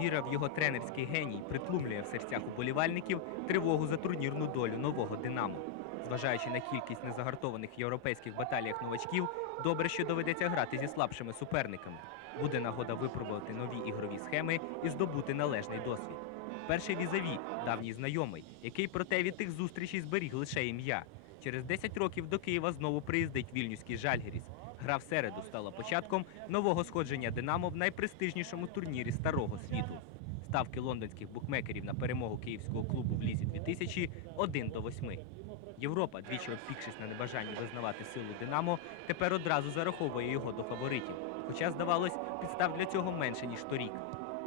Віра в його тренерський геній притлумлює в серцях уболівальників тривогу за турнірну долю нового Динамо. Зважаючи на кількість незагартованих європейських баталіях новачків, добре, що доведеться грати зі слабшими суперниками. Буде нагода випробувати нові ігрові схеми і здобути належний досвід. Перший візаві давній знайомий, який проте від тих зустрічей зберіг лише ім'я. Через 10 років до Києва знову приїздить вільнюський Жальгіріс. Гра в середу стала початком нового сходження Динамо в найпрестижнішому турнірі старого світу. Ставки лондонських букмекерів на перемогу київського клубу в лізі 2000 – 1 до 8. Європа, двічі обпікшись на небажанні визнавати силу Динамо, тепер одразу зараховує його до фаворитів. Хоча, здавалось, підстав для цього менше, ніж торік.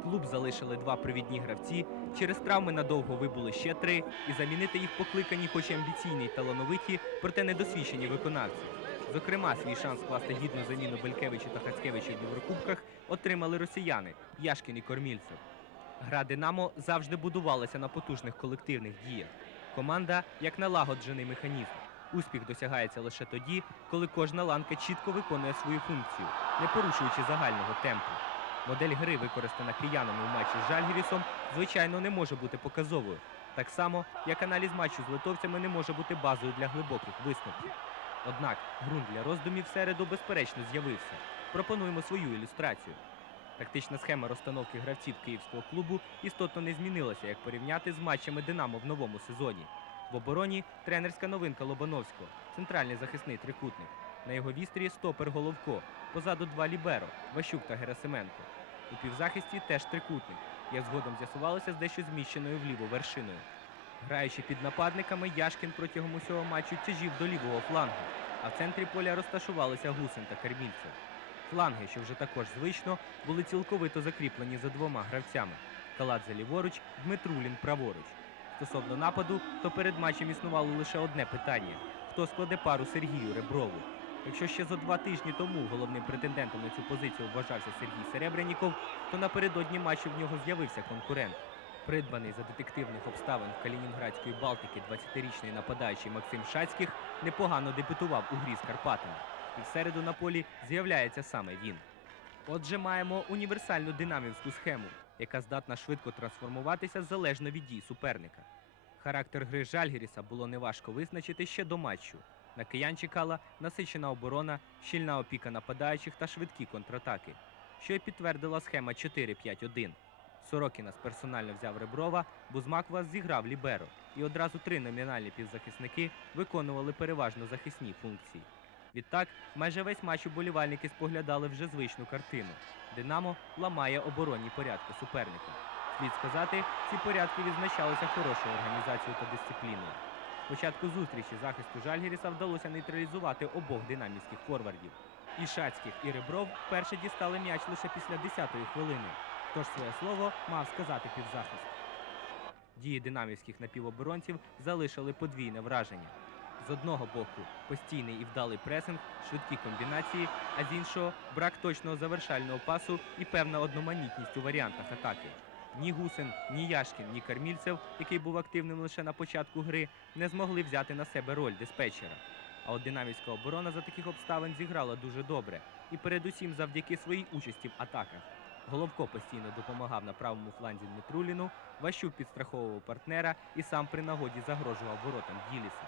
Клуб залишили два провідні гравці, через травми надовго вибули ще три, і замінити їх покликані, хоч і амбіційні й талановиті, проте недосвідчені виконавці. Зокрема, свій шанс скласти гідну заміну Белькевичу та Хацкевичу в Єврокубках отримали росіяни Яшкін і Кормільцев. Гра Динамо завжди будувалася на потужних колективних діях. Команда як налагоджений механізм. Успіх досягається лише тоді, коли кожна ланка чітко виконує свою функцію, не порушуючи загального темпу. Модель гри, використана киянами у матчі з Жальгірісом, звичайно, не може бути показовою. Так само, як аналіз матчу з литовцями не може бути базою для глибоких висновків. Однак ґрунт для роздумів середу безперечно з'явився. Пропонуємо свою ілюстрацію. Тактична схема розстановки гравців київського клубу істотно не змінилася, як порівняти з матчами Динамо в новому сезоні. В обороні тренерська новинка Лобановського, центральний захисний трикутник. На його вістрі стопер Головко, позаду два ліберо Ващук та Герасименко. У півзахисті теж трикутник, як згодом з'ясувалося з дещо зміщеною вліво вершиною. Граючи під нападниками, Яшкін протягом усього матчу тяжів до лівого флангу, а в центрі поля розташувалися Гусин та Кермільцев. Фланги, що вже також звично, були цілковито закріплені за двома гравцями. Каладзе ліворуч, Дмитрулін праворуч. Стосовно нападу, то перед матчем існувало лише одне питання: хто складе пару Сергію Реброву. Якщо ще зо два тижні тому головним претендентом на цю позицію вважався Сергій Серебряніков, то напередодні матчу в нього з'явився конкурент. Придбаний за детективних обставин в Калінінградської Балтики 20-річний нападаючий Максим Шацьких непогано дебютував у грі з Карпатами. І в середу на полі з'являється саме він. Отже, маємо універсальну динамівську схему, яка здатна швидко трансформуватися залежно від дій суперника. Характер гри Жальгіріса було неважко визначити ще до матчу. На киян чекала насичена оборона, щільна опіка нападаючих та швидкі контратаки, що й підтвердила схема 4-5-1. Сорокінас персонально взяв Реброва, Бузмакова зіграв Ліберо, і одразу три номінальні півзахисники виконували переважно захисні функції. Відтак, майже весь матч уболівальники споглядали вже звичну картину. Динамо ламає оборонні порядки суперника. Слід сказати, ці порядки відзначалися хорошою організацією та дисципліною. Спочатку зустрічі захисту Жальгіріса вдалося нейтралізувати обох динамівських форвардів. І Шацьких, і Ребров вперше дістали м'яч лише після 10-ї хвилини. Тож своє слово мав сказати півзахист. Дії динамівських напівоборонців залишили подвійне враження. З одного боку постійний і вдалий пресинг, швидкі комбінації, а з іншого брак точного завершального пасу і певна одноманітність у варіантах атаки. Ні Гусин, ні Яшкін, ні Кармільцев, який був активним лише на початку гри, не змогли взяти на себе роль диспетчера. А от динамівська оборона за таких обставин зіграла дуже добре, і передусім завдяки своїй участі в атаках. Головко постійно допомагав на правому фланзі Дмитруліну, Ващук підстраховував партнера і сам при нагоді загрожував воротам Діліса.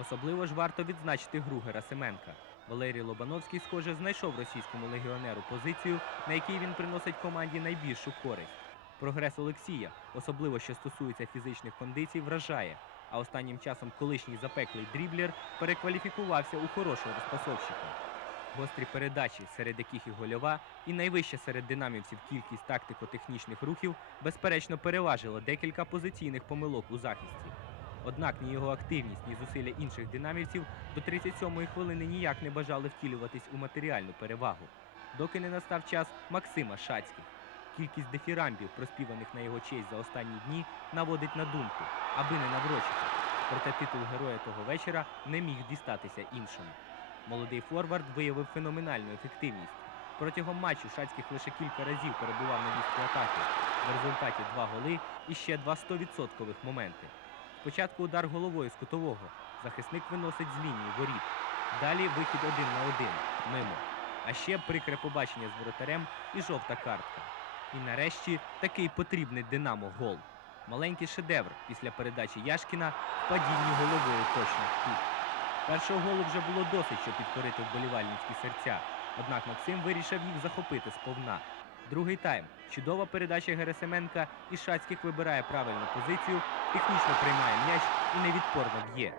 Особливо ж варто відзначити гру Герасименка. Валерій Лобановський, схоже, знайшов російському легіонеру позицію, на якій він приносить команді найбільшу користь. Прогрес Олексія, особливо що стосується фізичних кондицій, вражає. А останнім часом колишній запеклий дріблер перекваліфікувався у хорошого розпасовщика. Гострі передачі, серед яких і гольова, і найвища серед динамівців кількість тактико-технічних рухів, безперечно переважила декілька позиційних помилок у захисті. Однак ні його активність, ні зусилля інших динамівців до 37-ї хвилини ніяк не бажали втілюватись у матеріальну перевагу, доки не настав час Максима Шацьких. Кількість дифірамбів, проспіваних на його честь за останні дні, наводить на думку, аби не наврочити. Проте титул героя того вечора не міг дістатися іншому. Молодий форвард виявив феноменальну ефективність. Протягом матчу Шацьких лише кілька разів перебував на місці атаки. В результаті два голи і ще два 100% моменти. Спочатку удар головою з кутового. Захисник виносить з лінії воріт. Далі вихід один на один. Мимо. А ще прикре побачення з воротарем і жовта картка. І нарешті такий потрібний Динамо гол. Маленький шедевр після передачі Яшкіна в падінні головою точно в кут. Першого голу вже було досить, щоб підкорити вболівальницькі серця. Однак Максим вирішив їх захопити сповна. Другий тайм. Чудова передача Герасименка і Шацьких вибирає правильну позицію, технічно приймає м'яч і невідпорно б'є.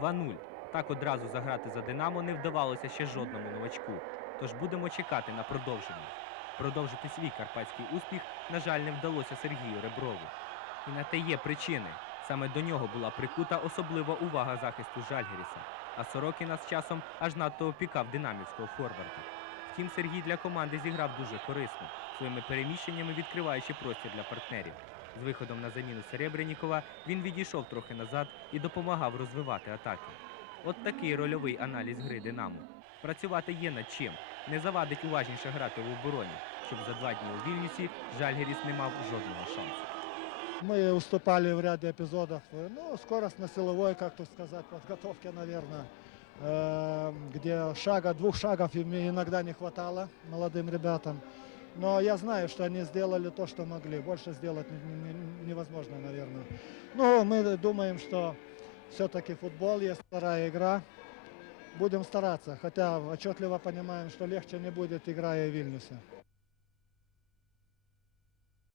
2-0. Так одразу заграти за Динамо не вдавалося ще жодному новачку. Тож будемо чекати на продовження. Продовжити свій карпатський успіх, на жаль, не вдалося Сергію Реброву. І на те є причини. Саме до нього була прикута особлива увага захисту Жальгеріса. А Сорокіна з часом аж надто опікав динамівського форварда. Втім, Сергій для команди зіграв дуже корисно, своїми переміщеннями відкриваючи простір для партнерів. З виходом на заміну Серебрянікова він відійшов трохи назад і допомагав розвивати атаки. От такий рольовий аналіз гри Динамо. Працювати є над чим. Не завадить уважніше грати в обороні, щоб за два дні у Вільнюсі Жальгеріс не мав жодного шансу. Мы уступали в ряде эпизодов. э, Ну, скоростно-силовой, как тут сказать, подготовке, наверное, э, где шага, двух шагов им иногда не хватало молодым ребятам. Но я знаю, что они сделали то, что могли. Больше сделать не- не- невозможно, наверное. Но мы думаем, что все-таки футбол есть вторая игра. Будем стараться, хотя отчетливо понимаем, что легче не будет, играя в Вильнюсе.